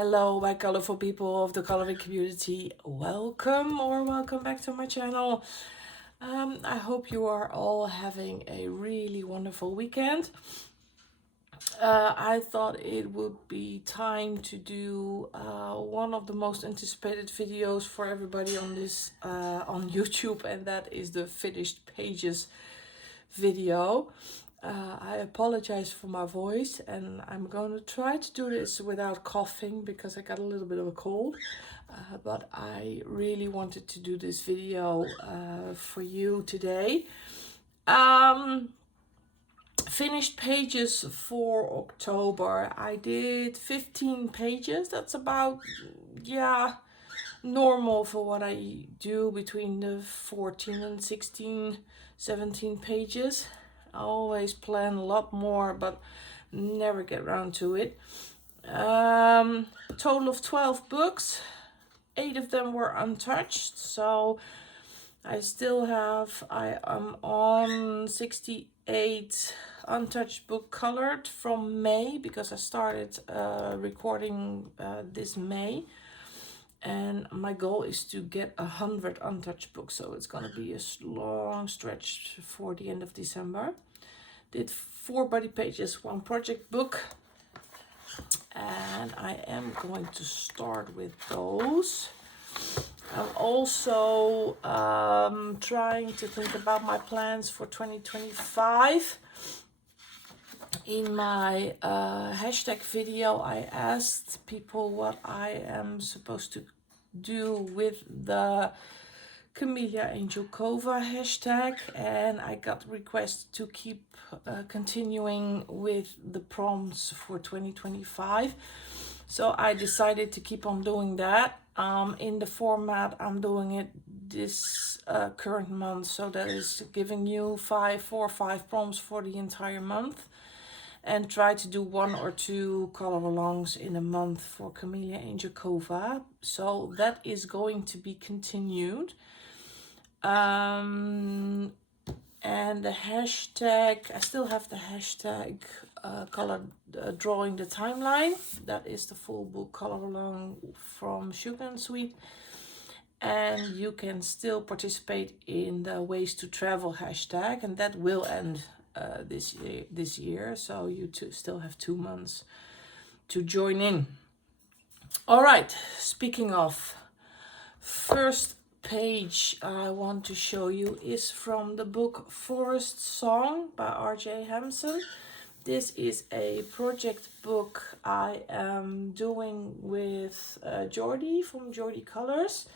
Hello, my colorful people of the coloring community. Welcome back to my channel. I hope you are all having a really wonderful weekend. I thought it would be time to do one of the most anticipated videos for everybody on this on YouTube, and that is the finished pages video. I apologize for my voice, and I'm going to try to do this without coughing because I got a little bit of a cold. But I really wanted to do this video for you today. Finished pages for October. I did 15 pages. That's about, normal for what I do, between the 14 and 16, 17 pages. I always plan a lot more, but never get around to it. Total of 12 books. 8 of them were untouched, so I am on 68 untouched book colored from May, because I started recording this May. And my goal is to get 100 untouched books, so it's gonna be a long stretch for the end of December. Did 4 body pages, 1 project book, and I am going to start with those. I'm also trying to think about my plans for 2025. In my hashtag video, I asked people what I am supposed to do with the Camellia Angel Cova hashtag, and I got requests to keep continuing with the prompts for 2025. So I decided to keep on doing that in the format I'm doing it this current month. So that is giving you 4 or 5 prompts for the entire month, and try to do 1 or 2 color alongs in a month for Camellia Angel Cova. So that is going to be continued. And the hashtag, I still have the hashtag drawing the timeline. That is the full book color along from Sugar and Sweet. And you can still participate in the ways to travel hashtag, and that will end this year, so you still have 2 months to join in. All right, speaking of, first page I want to show you is from the book Forest Song by R.J. Hampson. This is a project book I am doing with Jordi from Jordi Colors.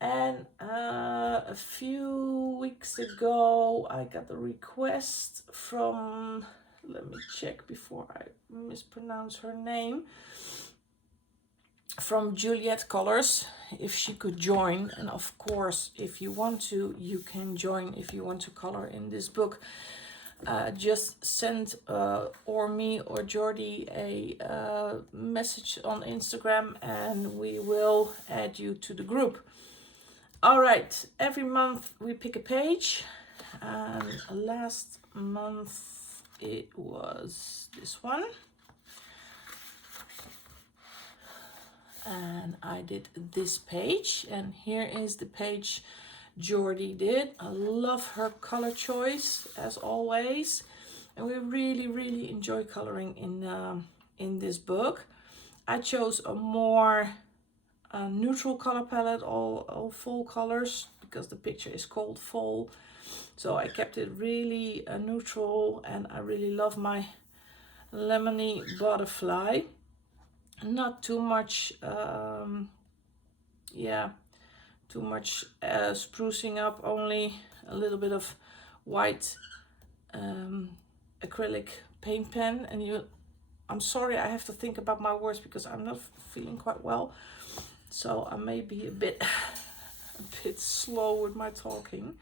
And a few weeks ago, I got a request from, let me check before I mispronounce her name, from Juliet Colors, if she could join. And of course, if you want to, you can join if you want to color in this book. Just send or me or Jordi a message on Instagram, and we will add you to the group. All right, every month we pick a page, and last month it was this one. And I did this page, and here is the page Jordi did. I love her color choice as always, and we really enjoy coloring in this book. I chose a more neutral color palette, all fall colors, because the picture is called Fall. So I kept it really neutral, and I really love my lemony butterfly. Not too much, too much sprucing up, only a little bit of white acrylic paint pen. And I'm sorry, I have to think about my words because I'm not feeling quite well. So I may be a bit slow with my talking.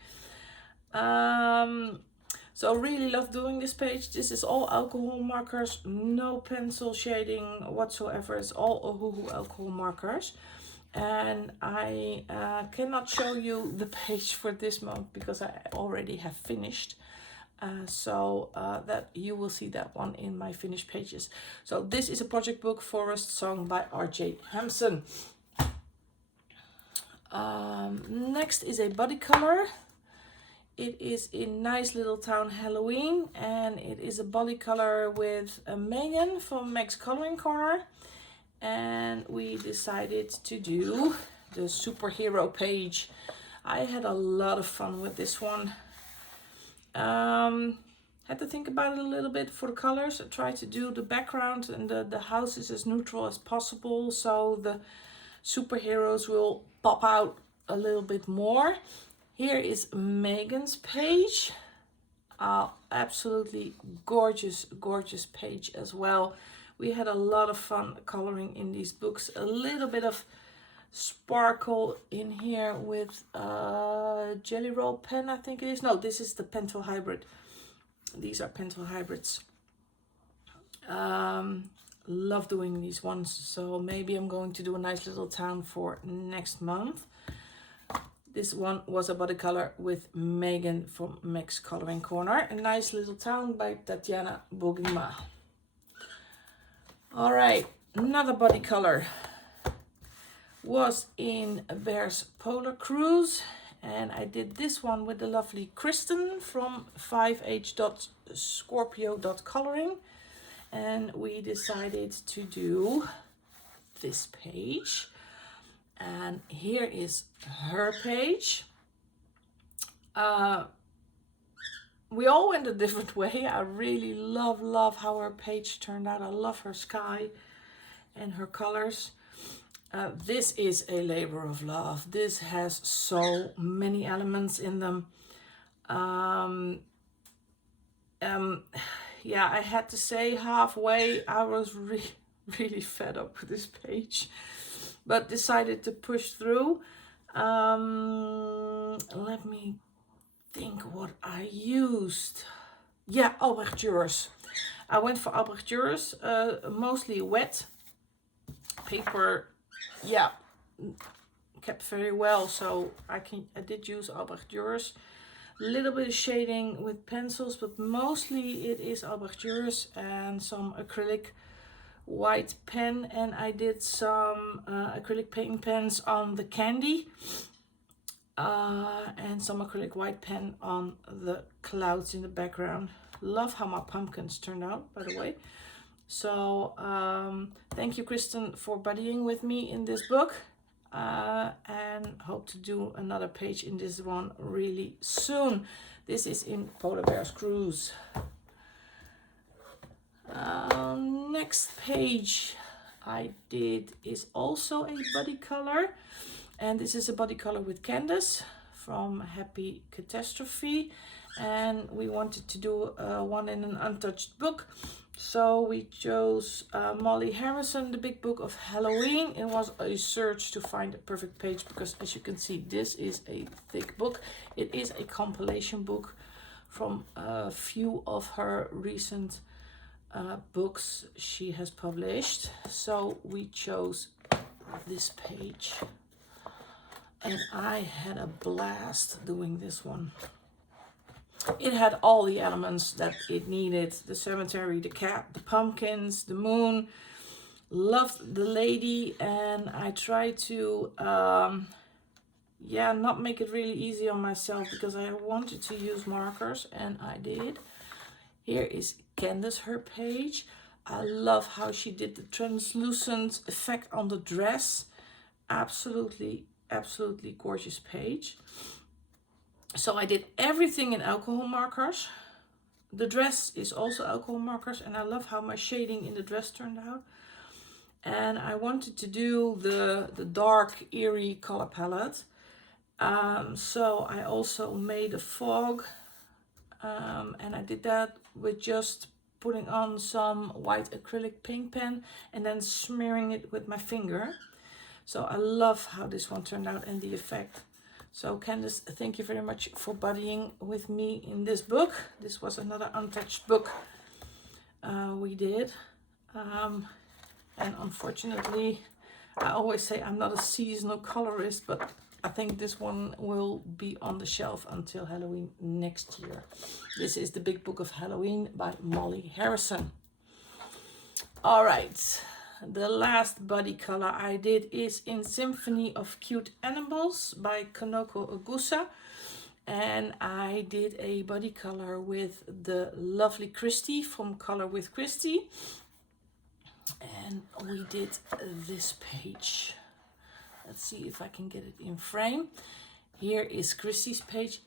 So really love doing this page. This is all alcohol markers, no pencil shading whatsoever. It's all Ohuhu alcohol markers. And I cannot show you the page for this month because I already have finished. so that you will see that one in my finished pages. So this is a project book, Forest Song by R.J. Hampson. Next is a body color. It is in Nice Little Town Halloween, and it is a body color with Megan from Meg's Coloring Corner. And we decided to do the superhero page. I had a lot of fun with this one. Had to think about it a little bit for the colors. I tried to do the background and the houses as neutral as possible, so the superheroes will pop out a little bit more. Here is Megan's page. Absolutely gorgeous, gorgeous page as well. We had a lot of fun coloring in these books. A little bit of sparkle in here with Jelly Roll pen, I think it is. No, this is the Pentel Hybrid. These are Pentel Hybrids. Love doing these ones, so maybe I'm going to do a Nice Little Town for next month. This one was a body color with Megan from Meg's Coloring Corner. A Nice Little Town by Tatiana Bogima. All right, another body color was in Bear's Polar Cruise, and I did this one with the lovely Kristen from 5h.scorpio.coloring, and we decided to do this page. And here is her page. We all went a different way. I really love how her page turned out. I love her sky and her colors. This is a labor of love. This has so many elements in them. Yeah, I had to say halfway I was really fed up with this page, but decided to push through. Let me think what I used. Yeah, ouvertures. I went for ouvertures, mostly wet paper. Yeah, kept very well, so I did use ouvertures. A little bit of shading with pencils, but mostly it is ouvertures and some acrylic white pen, and I did some acrylic paint pens on the candy and some acrylic white pen on the clouds in the background. Love how my pumpkins turned out, by the way. So thank you, Kristen, for buddying with me in this book, and hope to do another page in this one really soon. This is in Polar Bear's Cruise. Next page I did is also a body color, and this is a body color with Candace from Happy Catastrophe, and we wanted to do one in an untouched book, so we chose Molly Harrison, The Big Book of Halloween. It was a search to find a perfect page because, as you can see, this is a thick book. It is a compilation book from a few of her recent books she has published, so we chose this page, and I had a blast doing this one. It had all the elements that it needed: the cemetery, the cat, the pumpkins, the moon. Loved the lady, and I tried to not make it really easy on myself because I wanted to use markers, and I did. Here is Candace, her page. I love how she did the translucent effect on the dress. Absolutely gorgeous page. So I did everything in alcohol markers. The dress is also alcohol markers, and I love how my shading in the dress turned out. And I wanted to do the dark, eerie color palette. So I also made a fog, and I did that with just putting on some white acrylic paint pen and then smearing it with my finger. So I love how this one turned out and the effect. So Candace, thank you very much for buddying with me in this book. This was another untouched book we did. And unfortunately, I always say I'm not a seasonal colorist, but I think this one will be on the shelf until Halloween next year. This is The Big Book of Halloween by Molly Harrison. All right, the last body color I did is in Symphony of Cute Animals by Kanoko Ogusa. And I did a body color with the lovely Christy from Color with Christy. And we did this page. Let's see if I can get it in frame. Here is Christy's page.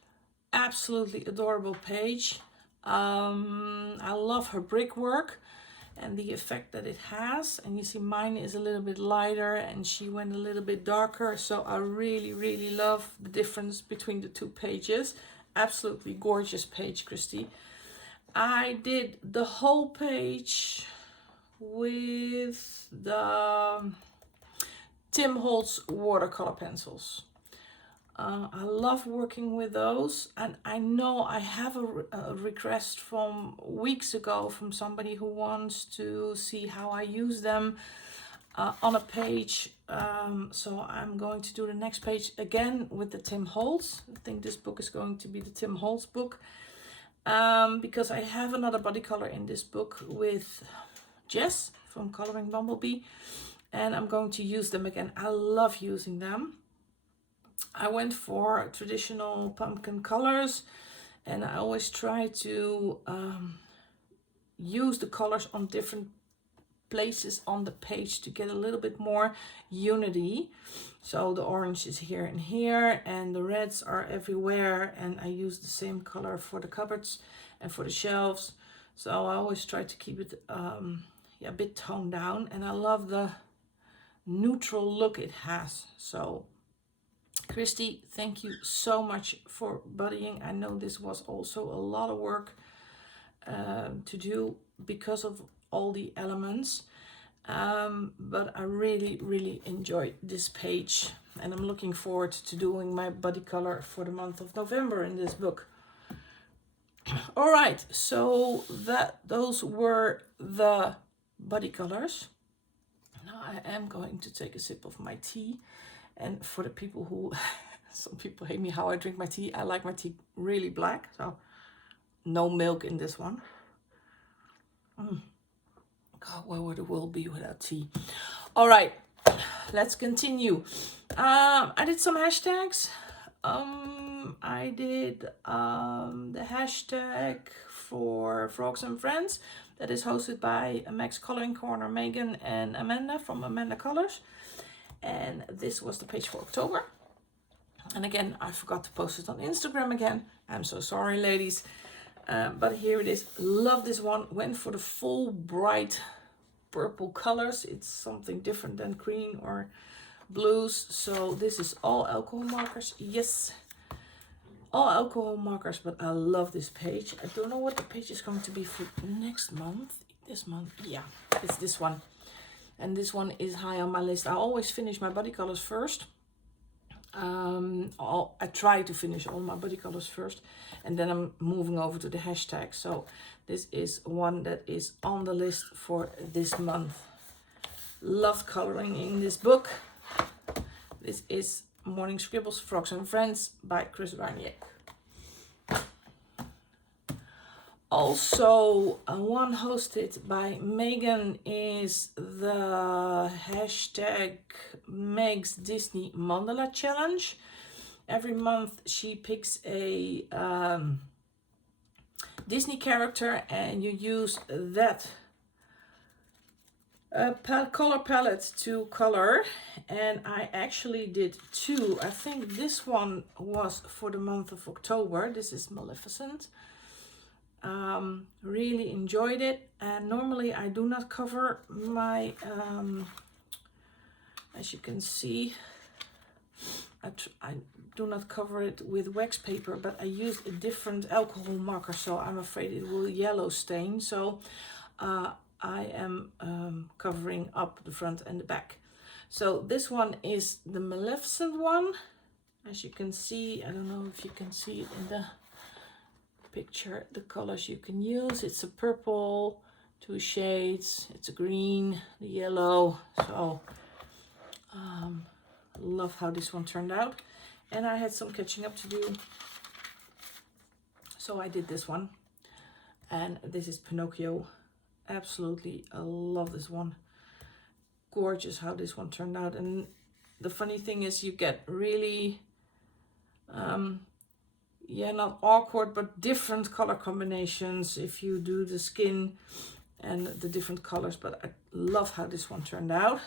Absolutely adorable page. I love her brickwork and the effect that it has. And you see mine is a little bit lighter and she went a little bit darker. So I really, really love the difference between the two pages. Absolutely gorgeous page, Christy. I did the whole page with the Tim Holtz watercolor pencils. I love working with those, and I know I have a request from weeks ago from somebody who wants to see how I use them on a page. So I'm going to do the next page again with the Tim Holtz. I think this book is going to be the Tim Holtz book, because I have another body color in this book with Jess from Coloring Bumblebee, and I'm going to use them again. I love using them. I went for traditional pumpkin colors, and I always try to use the colors on different places on the page to get a little bit more unity. So the orange is here and here, and the reds are everywhere, and I use the same color for the cupboards and for the shelves. So I always try to keep it a bit toned down, and I love the neutral look it has. So Christy, thank you so much for buddying. I know this was also a lot of work to do because of all the elements, but I really, really enjoyed this page, and I'm looking forward to doing my body color for the month of November in this book. All right, so those were the body colors. Now I am going to take a sip of my tea. And for the people who, some people hate me how I drink my tea. I like my tea really black, so no milk in this one. God, where would the world be without tea? All right, let's continue. I did some hashtags. I did the hashtag for Frogs and Friends that is hosted by Max Coloring Corner, Megan and Amanda from Amanda Colors. And this was the page for October. And again, I forgot to post it on Instagram again. I'm so sorry, ladies. But here it is. Love this one. Went for the full bright purple colors. It's something different than green or blues. So this is all alcohol markers. Yes, all alcohol markers. But I love this page. I don't know what the page is going to be for next month. This month, yeah, it's this one. And this one is high on my list. I always finish my body colors first. I try to finish all my body colors first, and then I'm moving over to the hashtag. So this is one that is on the list for this month. Loved coloring in this book. This is Morning Scribbles, Frogs and Friends by Chris Barnier. Also, one hosted by Megan is the hashtag Meg's Disney Mandala Challenge. Every month she picks a Disney character, and you use that color palette to color. And I actually did two. I think this one was for the month of October. This is Maleficent. Really enjoyed it, and normally I do not cover my as you can see, I do not cover it with wax paper, but I used a different alcohol marker, so I'm afraid it will yellow stain. So I am covering up the front and the back. So this one is the Maleficent one. As you can see, I don't know if you can see it in the picture, the colors you can use. It's a purple, two shades, it's a green, the yellow. So love how this one turned out. and I had some catching up to do. So I did this one, and this is Pinocchio. Absolutely, I love this one. Gorgeous how this one turned out. And the funny thing is you get really, yeah, not awkward, but different color combinations if you do the skin and the different colors. But I love how this one turned out.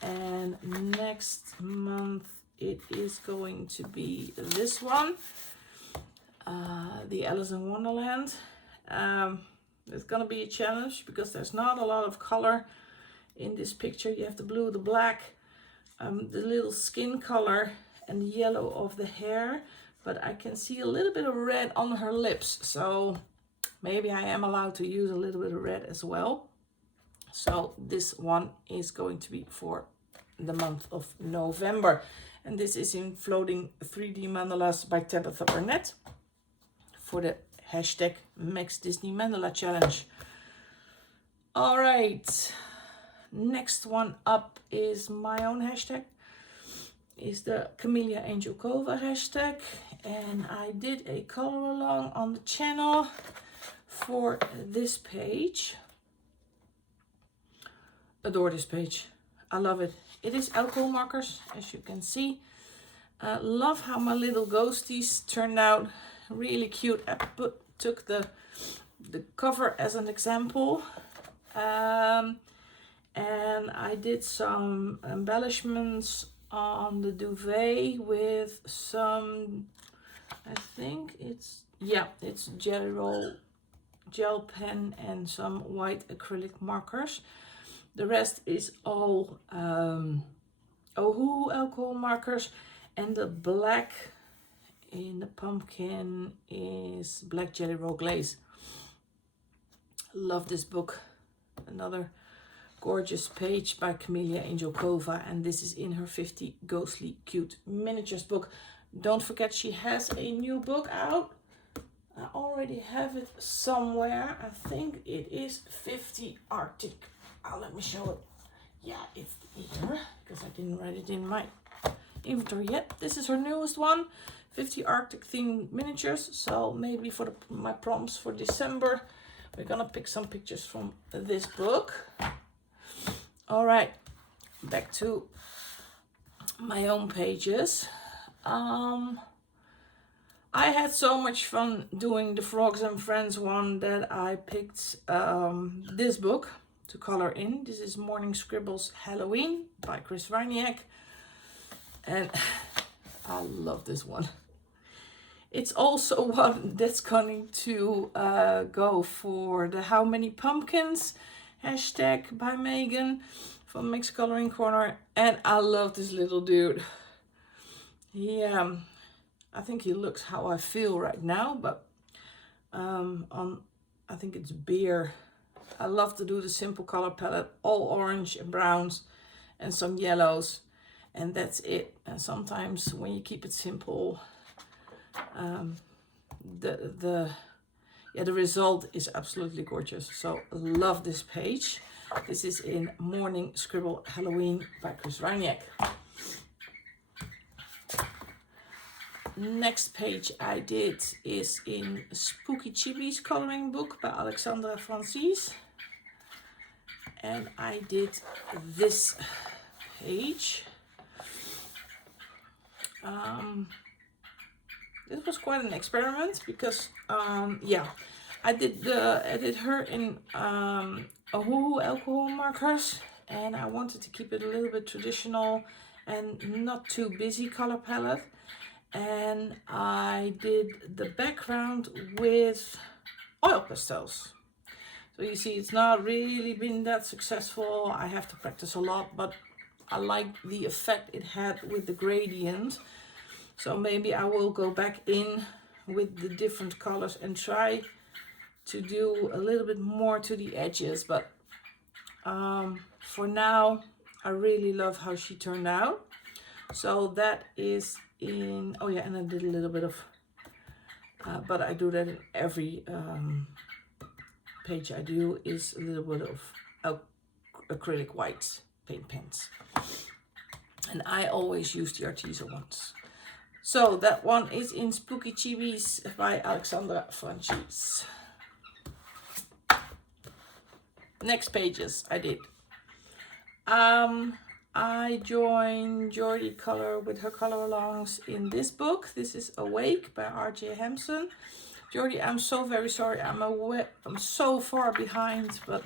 And next month it is going to be this one, the Alice in Wonderland. It's gonna be a challenge because there's not a lot of color in this picture. You have the blue, the black, the little skin color, and the yellow of the hair, but I can see a little bit of red on her lips, so maybe I am allowed to use a little bit of red as well. So this one is going to be for the month of November, and this is in Floating 3D Mandalas by Tabitha Burnett for the hashtag Max Disney Mandala Challenge. All right, next one up is my own hashtag, is the Camellia Angel Cova hashtag, and I did a color along on the channel for this page. Adore this page, I love it. It is alcohol markers, as you can see. Love how my little ghosties turned out really cute. I took the cover as an example, and I did some embellishments on the duvet with some, I think it's jelly roll gel pen and some white acrylic markers. The rest is all Ohu alcohol markers, and the black in the pumpkin is black jelly roll glaze. Love this book. Another gorgeous page by Camellia Angel Cova, and this is in her 50 Ghostly Cute Miniatures book. Don't forget she has a new book out. I already have it somewhere. I think it is 50 Arctic. Let me show it. Yeah, it's here because I didn't write it in my inventory yet. This is her newest one, 50 Arctic themed miniatures. So maybe for my prompts for December, we're gonna pick some pictures from this book. All right, back to my own pages. I had so much fun doing the Frogs and Friends one that I picked this book to color in. This is Morning Scribbles Halloween by Chris Reiniak, and I love this one. It's also one that's going to go for the How Many Pumpkins hashtag by Megan from Mixed Coloring Corner, and I love this little dude. I think he looks how I feel right now, but I think it's beer. I love to do the simple color palette, all orange and browns and some yellows, and that's it. And sometimes when you keep it simple, the result is absolutely gorgeous. So love this page. This is in Morning Scribble Halloween by Chris Reiniak. Next page I did is in Spooky Chibi's coloring book by Alexandra Francis, and I did this page. This was quite an experiment because I did her in Ohu alcohol markers, and I wanted to keep it a little bit traditional and not too busy color palette. And I did the background with oil pastels. So you see, it's not really been that successful. I have to practice a lot, but I like the effect it had with the gradient. So maybe I will go back in with the different colors and try to do a little bit more to the edges. But for now, I really love how she turned out. So that is in, oh yeah, and I did a little bit of, but I do that in every page I do, is a little bit of acrylic white paint pens. And I always use the Arteza ones. So that one is in Spooky Chibis by Alexandra Franchise. Next pages I did. I joined Jordi Color with her color alongs in this book. This is Awake by R.J. Hampson. Jordi, I'm so very sorry. I'm so far behind, but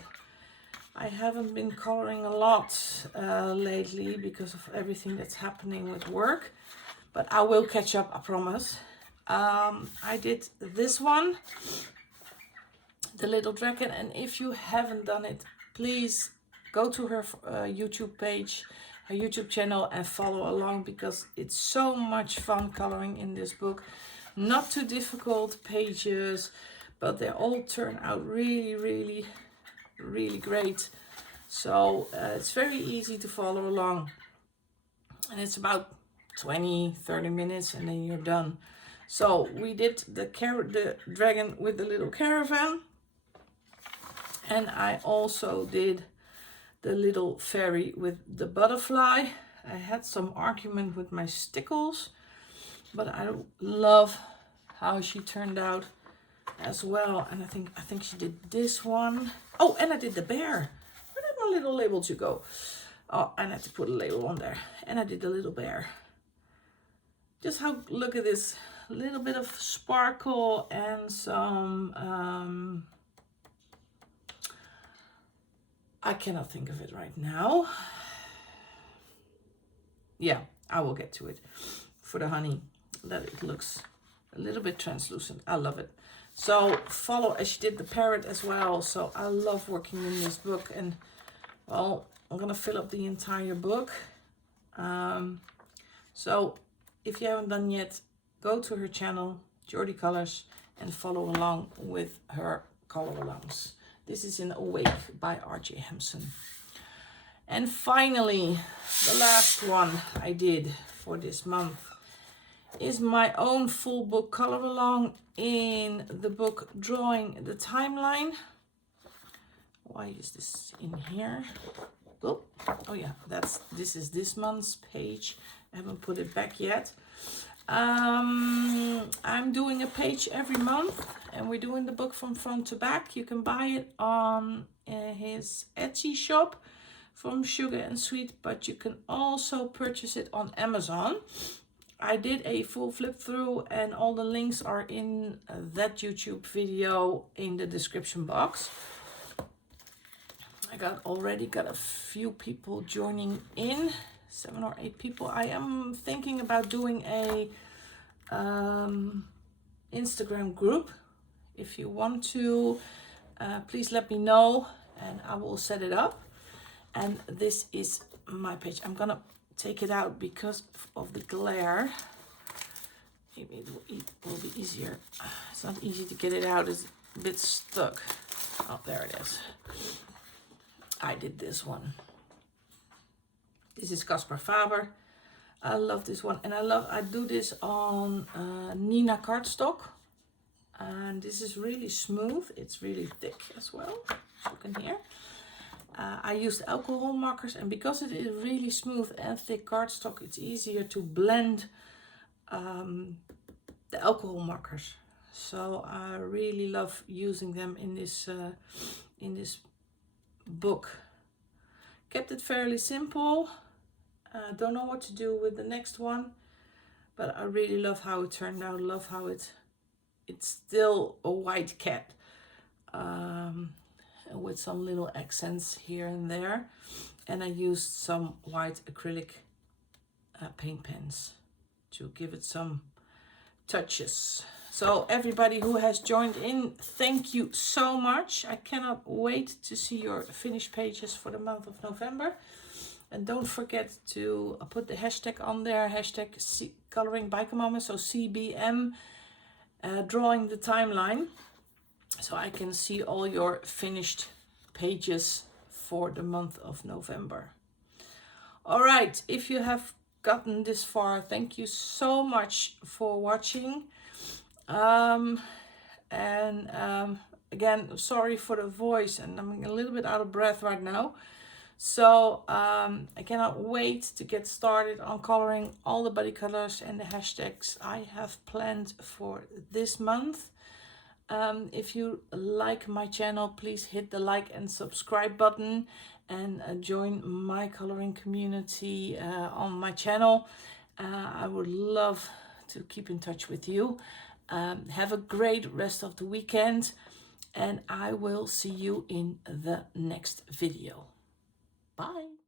I haven't been coloring a lot lately because of everything that's happening with work. But I will catch up, I promise. I did this one, The Little Dragon, and if you haven't done it, please go to her YouTube page, her YouTube channel, and follow along, because it's so much fun coloring in this book. Not too difficult pages, but they all turn out really, really, really great. So it's very easy to follow along, and it's about 20-30 minutes and then you're done. So we did the dragon with the little caravan, and I also did the little fairy with the butterfly. I had some argument with my stickles, but I love how she turned out as well. And I think she did this one. Oh, and I did the bear. Where did my little label to go? Oh, I had to put a label on there. And I did the little bear. Just look at this, a little bit of sparkle and some, I cannot think of it right now. Yeah, I will get to it. For the honey, that it looks a little bit translucent. I love it. So follow, as she did the parrot as well. So I love working in this book, and well, I'm gonna fill up the entire book. So if you haven't done yet, go to her channel, Jordi Colors, and follow along with her color alongs. This is in Awake by R.J. Hampson. And finally, the last one I did for this month is my own full book color along in the book Drawing the Timeline. Why is this in here? Oh yeah, this is this month's page. I haven't put it back yet. I'm doing a page every month, and we're doing the book from front to back. You can buy it on his Etsy shop from Sugar and Sweet, but you can also purchase it on Amazon. I did a full flip through, and all the links are in that YouTube video in the description box. I already got a few people joining in, 7 or 8 people. I am thinking about doing a Instagram group. If you want to, please let me know and I will set it up. And this is my page. I'm gonna take it out because of the glare. Maybe it will be easier. It's not easy to get it out, it's a bit stuck. Oh, there it is. I did this one. This is Caspar Faber. I love this one, and I do this on Nina cardstock, and this is really smooth. It's really thick as well, as you can hear. I used alcohol markers, and because it is really smooth and thick cardstock, it's easier to blend the alcohol markers. So I really love using them in this book. Kept it fairly simple. Don't know what to do with the next one, but I really love how it turned out. Love how it's still a white cat with some little accents here and there, and I used some white acrylic paint pens to give it some touches. So everybody who has joined in, thank you so much. I cannot wait to see your finished pages for the month of November. And don't forget to put the hashtag on there, hashtag coloring by Mama, so CBM, drawing the timeline, so I can see all your finished pages for the month of November. All right, if you have gotten this far, thank you so much for watching. Again, sorry for the voice, and I'm a little bit out of breath right now. So I cannot wait to get started on coloring all the body colors and the hashtags I have planned for this month. If you like my channel, please hit the like and subscribe button, and join my coloring community on my channel. I would love to keep in touch with you. Have a great rest of the weekend, and I will see you in the next video. Bye.